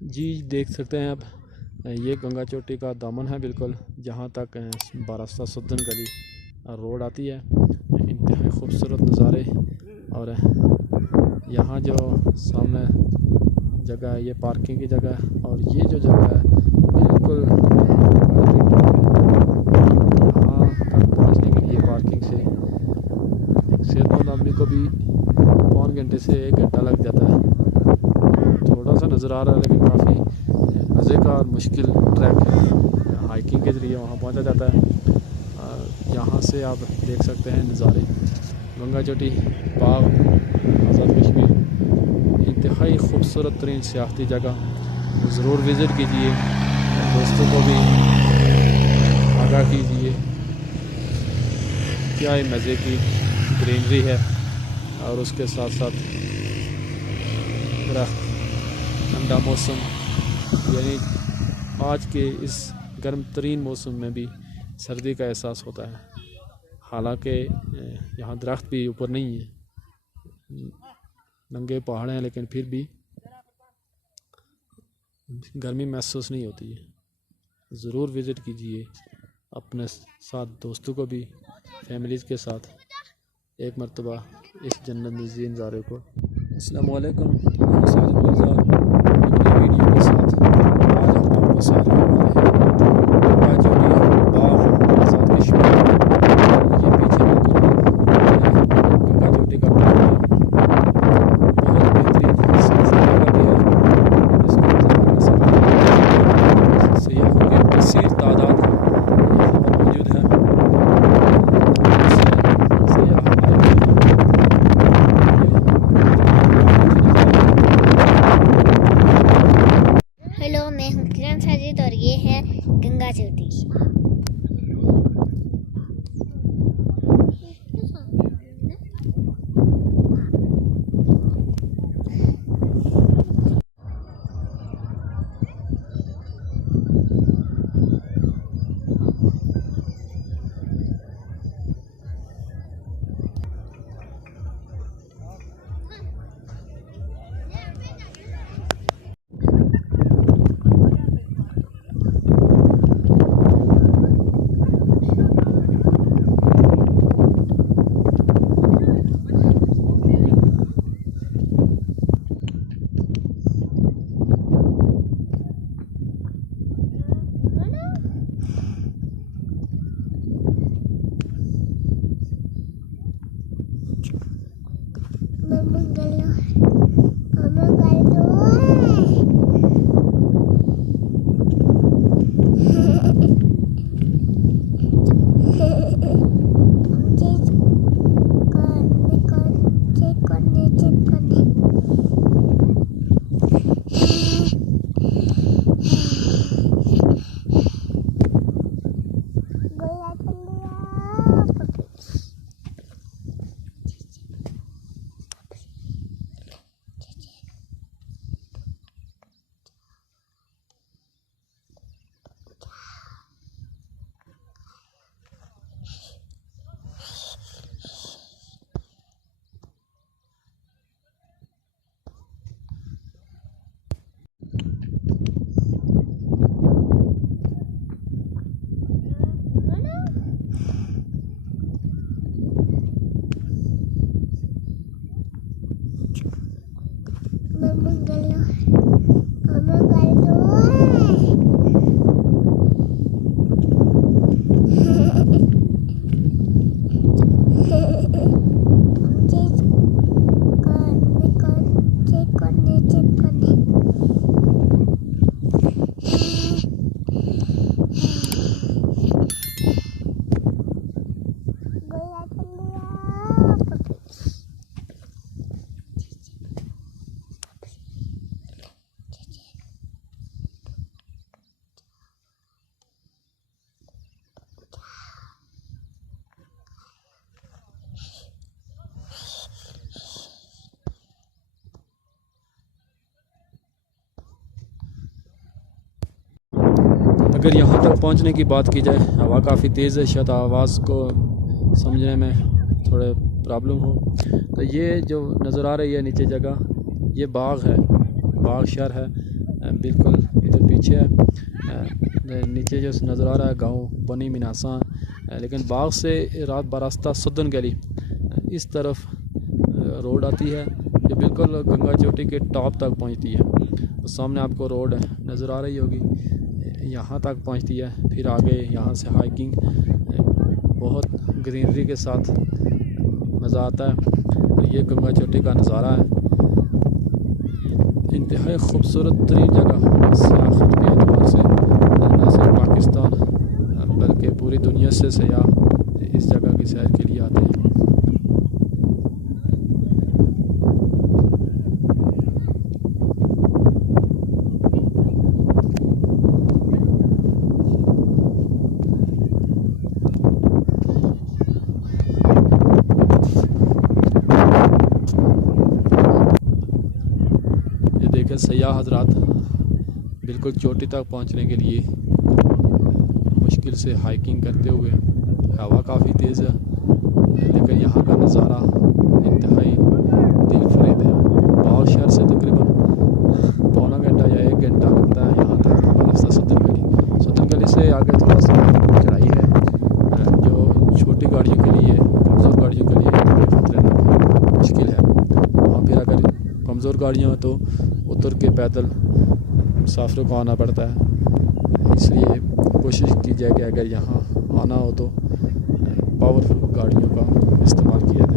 जी देख सकते हैं आप, ये गंगा चोटी का दामन है बिल्कुल, जहाँ तक बारास्ता सदन गली रोड आती है। इंतहाई खूबसूरत नज़ारे। और यहाँ जो सामने जगह है ये पार्किंग की जगह है, और ये जो जगह है बिल्कुल यहाँ तक पहुँचने के लिए पार्किंग से एक सेहतमंद आदमी को भी पौन घंटे से 1 घंटा लग जाता है। थोड़ा सा नज़र आ रहा है लेकिन काफ़ी मज़े का और मुश्किल ट्रैक है। हाइकिंग के ज़रिए वहाँ पहुँचा जाता है। यहाँ से आप देख सकते हैं नज़ारे, गंगा चोटी, बाग, आज़ाद कश्मीर, इंतहाई खूबसूरत तरीन सियाहती जगह। ज़रूर विज़िट कीजिए, दोस्तों को भी आगाह कीजिए। क्या ही मज़े की ग्रीनरी है, और उसके साथ साथ दरख्त, ठंडा मौसम, यानी आज के इस गर्म तरीन मौसम में भी सर्दी का एहसास होता है। हालांकि यहाँ दरख्त भी ऊपर नहीं है, नंगे पहाड़ हैं, लेकिन फिर भी गर्मी महसूस नहीं होती है। ज़रूर विज़िट कीजिए, अपने साथ दोस्तों को भी, फैमिलीज़ के साथ एक मरतबा इस जन्नत नज़ीर नज़ारे को। अस्सलामु अलैकुम, मैं सादिक मिर्ज़ा अपनी वीडियो के साथ आज हम आपको सैर करवा रहे हैं गंगा चोटी, बाग, आज़ाद कश्मीर। ये पीछे बिल्कुल गंगा चोटी का पार्क है, बहुत बेहतरीन सिलसिला जगह भी है। इसको नज़ारा कर सकते हैं। सैयाहों की कसीर तादाद यहाँ पर मौजूद है। सैयाह आए हुए हैं। हेलो, मैं हूँ किरण साजिद और ये है गंगा चोटी। अगर यहाँ तक पहुँचने की बात की जाए, हवा काफ़ी तेज़ है, शायद आवाज़ को समझने में थोड़े प्रॉब्लम हो। तो ये जो नज़र आ रही है नीचे जगह, ये बाग है, बाग शहर है। बिल्कुल इधर पीछे है। नीचे जो नज़र आ रहा है गांव बनी मिनासा, लेकिन बाग से रात बरास्ता सदन गली इस तरफ रोड आती है जो बिल्कुल गंगा चोटी के टॉप तक पहुंचती है। तो सामने आपको रोड नज़र आ रही होगी, यहाँ तक पहुंचती है। फिर आगे यहाँ से हाइकिंग बहुत ग्रीनरी के साथ मज़ा आता है। और ये गंगा चोटी का नज़ारा है, इंतहाई खूबसूरत तरीन जगह सियाहत के एतबार से न सिर्फ पाकिस्तान बल्कि पूरी दुनिया से सयाह इस जगह की सैर के लिए आते हैं। देखें सयाह हजरात बिल्कुल चोटी तक पहुंचने के लिए मुश्किल से हाइकिंग करते हुए, हवा काफ़ी तेज़ है लेकिन यहाँ का नज़ारा इंतहाई दिलफरेब है। बाग शहर से तकरीबन पौना घंटा या 1 घंटा लगता है यहाँ तक रास्ता सदन गली से आगे थोड़ा सा चढ़ाई है जो छोटी गाड़ियों के लिए, कमज़ोर गाड़ियों के लिए खतरनाक मुश्किल है। वहाँ फिर अगर कमज़ोर गाड़ियाँ हो तो उतर के पैदल मुसाफिरों को आना पड़ता है। इसलिए कोशिश की जाए कि अगर यहाँ आना हो तो पावरफुल गाड़ियों का इस्तेमाल किया जाए।